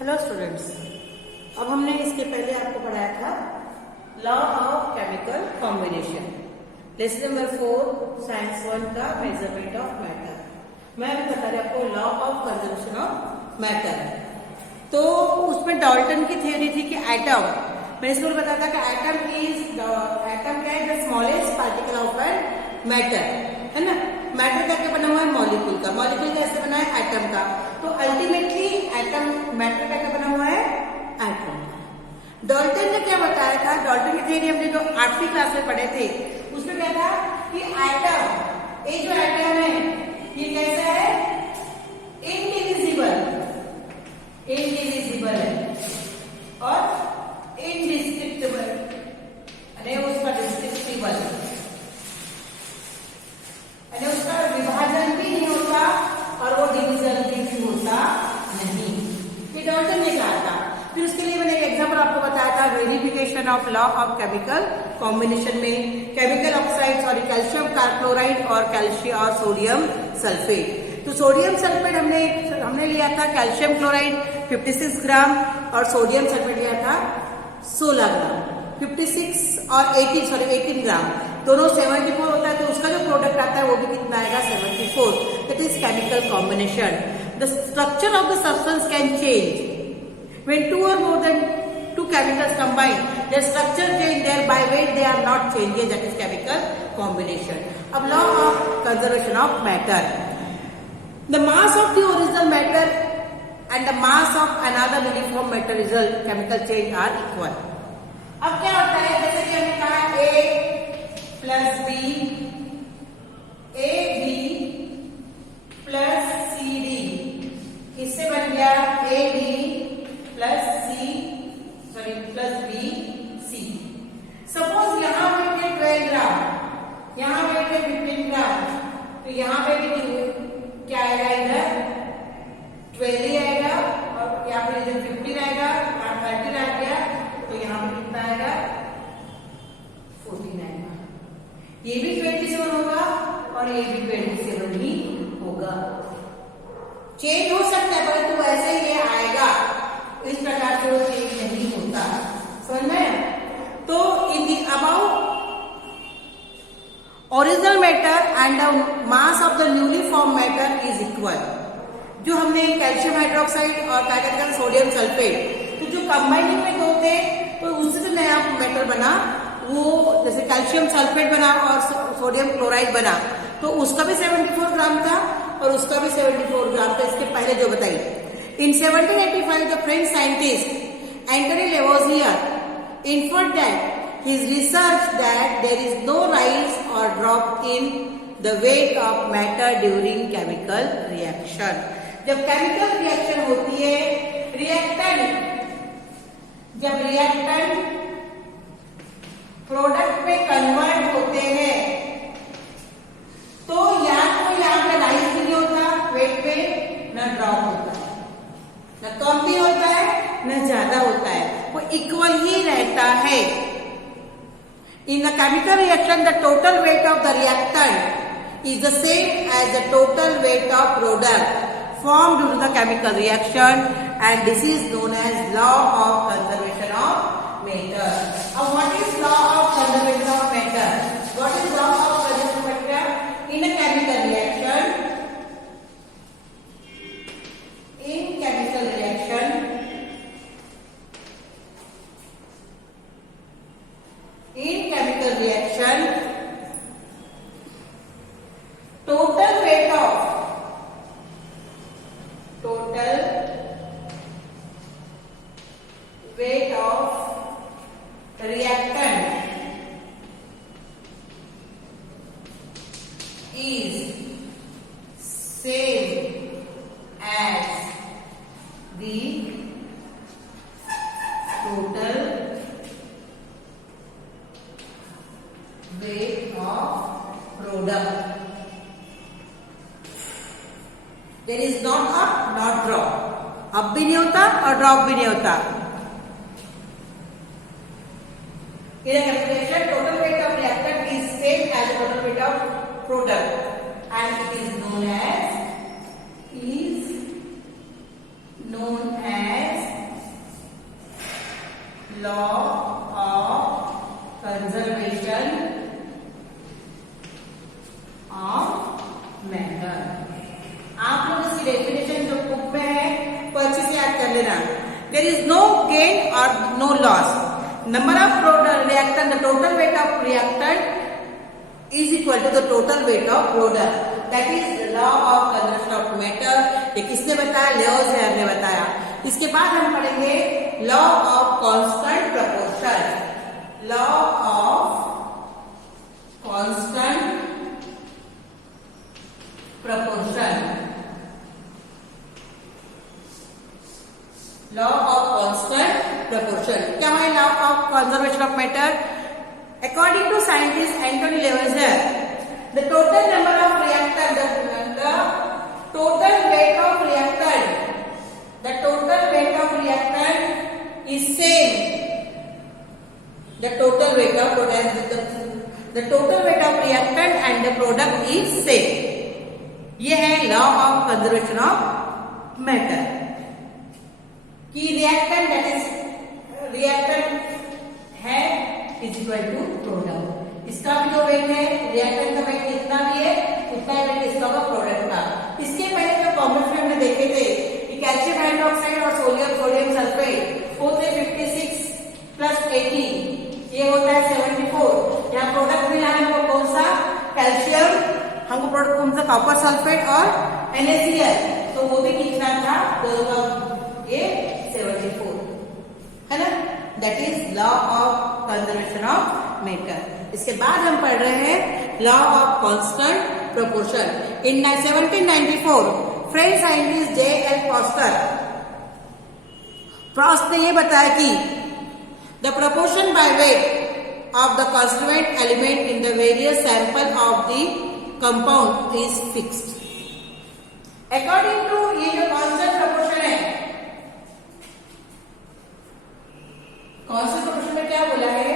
Hello students, अब हमने इसके पहले आपको पढ़ाया था law of chemical combination, lesson number 4 science 1 का मेजरमेंट ऑफ मैटर। मैं अभी बता रही आपको law of conservation of matter. तो उसमें डाल्टन की थ्योरी थी कि एटम, मैंने इसको बताया था कि एटम क्या है, the smallest particle of an matter, है ना। मैटर का क्या बना हुआ है, मॉलिक्यूल का। मॉलिक्यूल कैसे बना है, एटम का। तो अल्टीमेटली एटम मैटर का क्या बना हुआ है, एटम। डाल्टन ने क्या बताया था, डाल्टन की थ्योरी हमने जो 8वीं क्लास में पढ़े थे, उसमें क्या था कि एटम, ये जो एटम है ये कैसा है, इनडिविजिबल है और इनडिस्ट्रिक्टिबल, अरे उसका डिस्ट्रिक्टिबल, अरे उसका विभाजन भी नहीं होता और वो डिवीजन भी होता नहीं। ये डाल्टन ने कहा था। फिर उसके लिए मैंने एक एग्जाम्पल आपको बताया था, verification of law of chemical combination में केमिकल ऑक्साइड सॉरी कैल्शियम कार्क्लोराइड और कैल्शियम और सोडियम सल्फेट। तो सोडियम सल्फेट हमने लिया था कैल्शियम क्लोराइड 56 ग्राम और सोडियम सल्फेट लिया था 16 ग्राम। 56 और 18 ग्राम दोनों 74 होता है, तो उसका जो प्रोडक्ट आता है वो भी कितना आएगा, 74। That is chemical combination. The structure of the substance can change when two or more than two chemicals combine, their structure change, their by weight they are not changes, that is chemical combination. अब law of conservation of matter, the mass of the original matter and the mass of another uniform matter result chemical change are equal. अब क्या होता है, जैसे कि हमने कहा A plus B, AB plus CD, इससे बन गया AB plus B C. Suppose यहाँ वेट है 12 ग्राम, यहाँ वेट है 15 ग्राम, तो यहाँ पे भी क्या आएगा, इधर 12 ही आएगा और यहाँ पे इधर 15 आएगा, 13 आ गया, तो यहाँ पे कितना आएगा, 14 आएगा। ये भी 27 होगा और ये भी 27 ही होगा। चेंज हो सकता है परंतु वैसे ही ये आएगा, इस प्रकार से वो चेंज नहीं होता, समझ में। तो in the about original matter and the mass of the newly form matter is equal. जो हमने कैल्शियम हाइड्रोक्साइड और क्या कहते हैं सोडियम सल्फेट, तो जो कंबाइनिंग में दो थे तो उससे जो नया मैटर बना, वो जैसे कैल्शियम सल्फेट बना और सोडियम क्लोराइड बना, तो उसका भी 74 ग्राम था और उसका भी 74 ग्राम था, इसके पहले जो बताई। In 1785, the French scientist Henri Lavoisier inferred that his research that there is no rise or drop in the weight of matter during chemical reaction. जब chemical reaction होती है, जब reactant प्रोडक्ट में कन्वर्ट होते हैं, तो या तो यहाँ पे राइज भी नहीं होता वेट पे, न ड्रॉप होता है, न कम भी होता है न ज्यादा होता है, वो इक्वल ही रहता है। In the chemical reaction the total weight of the reactant is the same as the total weight of product form due to the chemical reaction and this is known as law of conservation of matter. अब what is law of conservation of matter, what is law of conservation of matter in a chemical reaction. In chemical reaction, total weight of reactant is same as the total weight of product. There is not up, not drop. up भी नहीं होता और drop भी नहीं होता। In a calculation, total weight of reactant is same as the total weight of product, and it is known as law of conservation of matter. आप लोग इसकी डेफिनेशन जो बुक में है वो अच्छे से याद कर लेना। देयर इज नो गेन और no loss. Number of reactant, the total weight of reactant is equal to the total weight of product. That is the law of conservation of matter. ये किसने बताया? लेओज़ियर ने बताया। इसके बाद हम पढ़ेंगे law of constant proportion. Law of constant proportion. Law of constant proportion क्या है? Law of conservation of matter. According to scientist Antoine Lavoisier, the total number of reactant, the total weight of reactant, the total weight of reactant is same. The total weight of product, the total weight of reactant and the product is same. ये है law of conservation of matter कि reactant that is reactant है is equal to product. इसका भी जो wait है, reactant का wait जितना भी है उतना ही वेट इसका होगा प्रोडक्ट का। इसके पहले जो कॉम्बिनेशन हमने देखे थे कि कैल्शियम हाइड्रोक्साइड और सोडियम सल्फेट होते 56 प्लस 80, ये होता है 74। यहाँ प्रोडक्ट मिला है हमको कौन सा? कैल्शियम, हमको प्रोडक्ट कौन सा? कॉपर सल्फेट और NaCl। तो वो भी कितना था? दोनों का ये 74 है ना। That is law of conservation of matter. इसके बाद हम पढ़ रहे हैं law of constant proportion. In 1794 French scientist J.L. Proust ने ये बताया कि the proportion by weight of the constituent element in the various sample of the compound is fixed. According to ये जो कांस्टेंट प्रपोर्शन है, कांस्टेंट प्रपोर्शन में क्या बोला है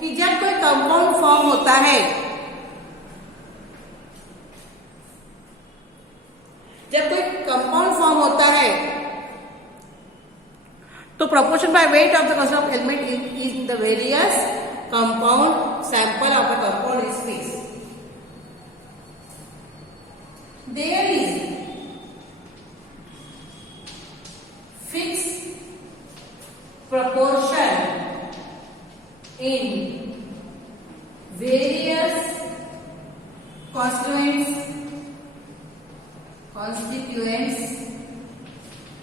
कि जब कोई कंपाउंड फॉर्म होता है, जब कोई कंपाउंड फॉर्म होता है तो proportion by weight of the constituent element in the various compound sample of the compound is fixed. There is fixed proportion in various constituents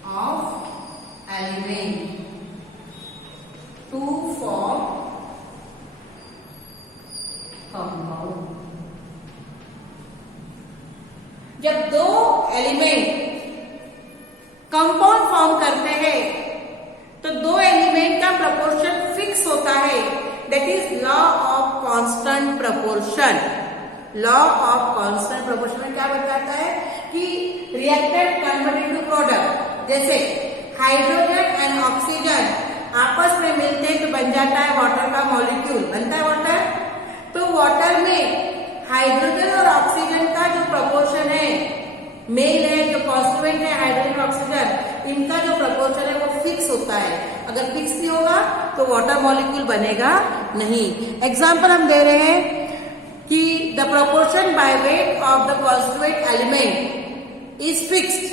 of element to form compound. जब दो element compound form करते हैं तो दो element का proportion fix होता है। That is law of constant proportion. Law of constant proportion में क्या बताता है कि रिएक्टेंट कन्वर्ट इनटू प्रोडक्ट। जैसे हाइड्रोजन एंड ऑक्सीजन आपस में मिलते हैं तो बन जाता है वाटर का मॉलिक्यूल, बनता है वाटर। तो वाटर में हाइड्रोजन और ऑक्सीजन का जो प्रपोर्शन है, मेल है, जो कॉन्स्टिट्यूएंट है हाइड्रोजन और ऑक्सीजन, इनका जो प्रपोर्शन है वो फिक्स होता है। अगर फिक्स नहीं होगा तो वाटर मॉलिक्यूल बनेगा नहीं। एग्जाम्पल हम दे रहे हैं कि the proportion by weight of the constituent element is fixed.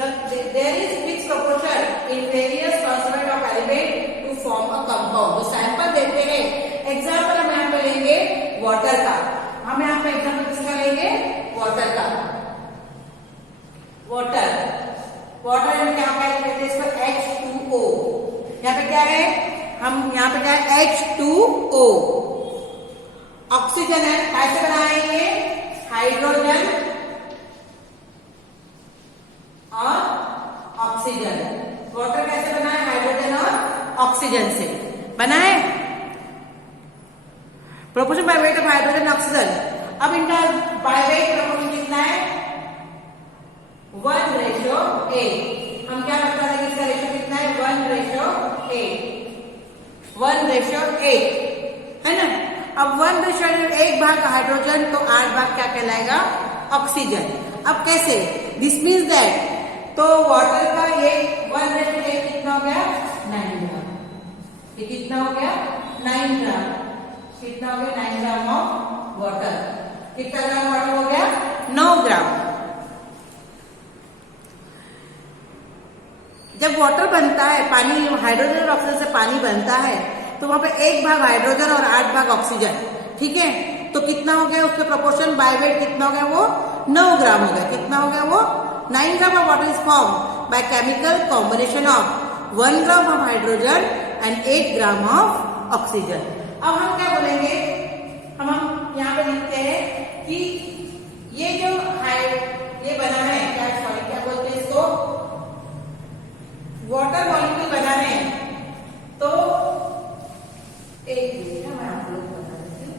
There is fixed proportion in various constituent of element to form a compound। तो सैंपल देते हैं। एग्जाम्पल हम यहाँ पे लेंगे वाटर का। हम यहाँ पे एग्जाम्पल किसका लेंगे? वाटर का। वाटर में क्या कहते हैं इसको? H2O। यहाँ पे क्या है? हम यहाँ पे क्या है? H2O। ऑक्सीजन है, कैसे बनाएंगे? हाइड्रोजन और ऑक्सीजन। वाटर कैसे बना है? हाइड्रोजन और ऑक्सीजन से बना है। Proportion bye weight of hydrogen oxygen. अब इनका बाय वेट प्रोपोर्शन कितना है? 1:8। हम क्या बता रहे हैं इसका रेशियो कितना है? 1:8। 1:8 है ना। अब 1:8 भाग हाइड्रोजन तो 8 भाग क्या कहलाएगा? ऑक्सीजन। अब कैसे? दिस मीन्स दैट तो वाटर का ये 1:8 कितना हो गया? 9 भाग। ये कितना हो गया 9 ग्राम। कितना हो गया 9 ग्राम ऑफ वाटर। कितना ग्राम वाटर हो गया 9 ग्राम। जब वाटर बनता है, पानी हाइड्रोजन और ऑक्सीजन से पानी बनता है, तो वहां पे 1 भाग हाइड्रोजन और 8 भाग ऑक्सीजन, ठीक है। तो कितना हो गया उसके प्रोपोर्शन बाय वेट कितना हो गया वो 9 ग्राम हो गया। कितना हो गया वो 9 gram of water is form by chemical combination of 1 gram of hydrogen and 8 gram of oxygen. अब हम क्या बोलेंगे, हम यहाँ पे लिखते हैं कि ये जो ये बना है, क्या बोलते हैं इसको, वाटर मॉलिक्यूल बना है। तो एक मिनट मैं आप लोग बता देती हूँ।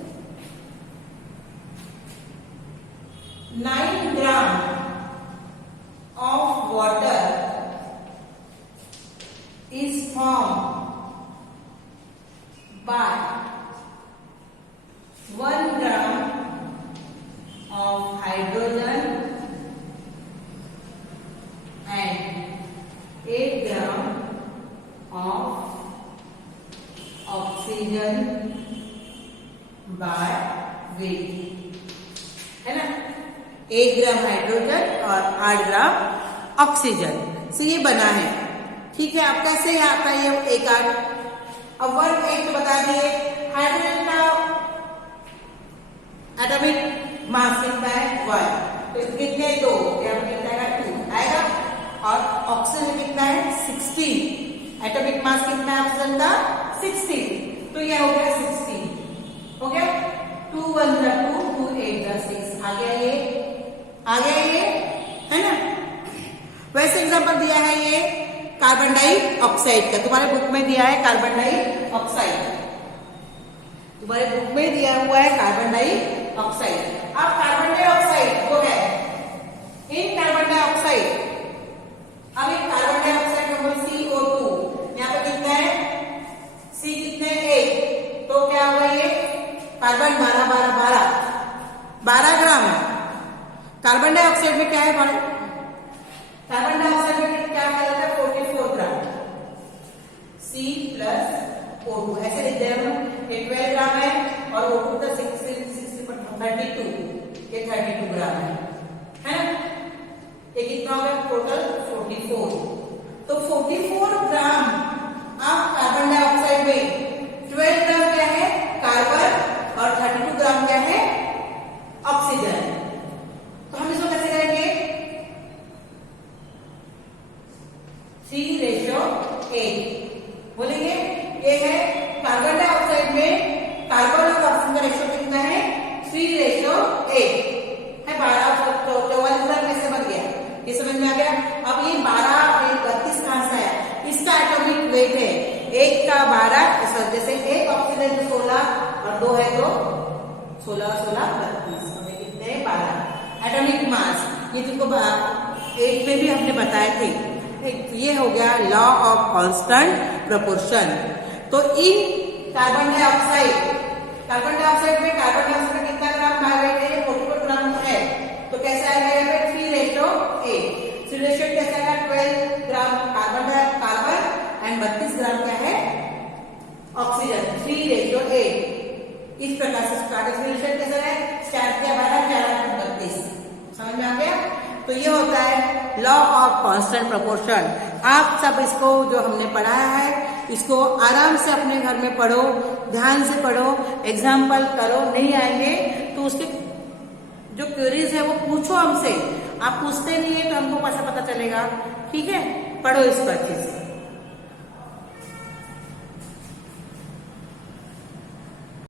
9 gram of water is form by 1 gram of hydrogen and 8 gram of oxygen by weight, है ना। 1 ग्राम हाइड्रोजन और 8 ग्राम ऑक्सीजन से ये बना है, ठीक है। अब कैसे आता है ये एक आठ, अब 1 8 बता दिए। हाइड्रोजन का एटॉमिक मास कितना है 1, तो कितने 2 कितना 2 आएगा। और ऑक्सीजन कितना है 16, एटॉमिक मास कितना है ऑक्सीजन का 16, तो ये हो गया 16 हो गया। 2 1 2 2 8 6 आ गया ये, है ना। वैसे एग्जांपल दिया है ये कार्बन डाइऑक्साइड का, तुम्हारे बुक में दिया है कार्बन डाइऑक्साइड, तुम्हारे बुक में दिया हुआ है कार्बन डाइऑक्साइड। अब कार्बन डाइऑक्साइड वो है इन कार्बन डाइऑक्साइड, अब एक कार्बन डाइऑक्साइड का CO2, यहाँ पे कितना है C कितने 1, तो क्या हुआ ये कार्बन 12 ग्राम। कार्बन डाइऑक्साइड में क्या है, कार्बन डाइऑक्साइड में क्या कहलाता है 44 ग्राम C प्लस O2, ऐसे लिखते हैं हम। ये 12 ग्राम है और O2 का 32, ये 32 ग्राम है ना। ये कितना हो गया टोटल 44, तो 44 ग्राम ऑफ कार्बन डाइऑक्साइड में 12 ग्राम क्या है कार्बन और 32 ग्राम क्या है ऑक्सीजन। तो हम इसको कैसे करेंगे 3:8 बोलेंगे। ये है कार्बन डाइऑक्साइड में कार्बन और ऑक्सीजन का रेशियो कितना है 3:8 है। 44 ग्राम कैसे बन गया ये समझ में आ गया। अब ये 32 कहां से आया, इसका एटॉमिक वेट है 1 का 12, जैसे 1 ऑक्सीजन तो 16 और 2 है तो 16 16 32, कितने 12 एटॉमिक मास। ये तुमको 8 में भी हमने बताए थे। ये हो गया लॉ ऑफ कांस्टेंट प्रोपोर्शन। तो इन कार्बन डाइऑक्साइड में कार्बन डाइऑक्साइड कितना ग्राम बाय वेट है 44 ग्राम है, तो कैसे आएगा यहाँ पे 3:8। 3:8 कैसे आएगा 12 ग्राम कार्बन एंड 32 ग्राम क्या है ऑक्सीजन, 3:8। इस प्रकार से स्टार्ट कैसे है, स्टार्ट किया 12 4 32, समझ में आ गया। तो ये होता है लॉ ऑफ कांस्टेंट प्रोपोर्शन। आप सब इसको जो हमने पढ़ाया है इसको आराम से अपने घर में पढ़ो, ध्यान से पढ़ो, एग्जाम्पल करो। नहीं आएंगे तो उसके जो क्वेरीज है वो पूछो हमसे। आप पूछते नहीं है तो हमको कैसे पता चलेगा, ठीक है। पढ़ो इसको अच्छे से।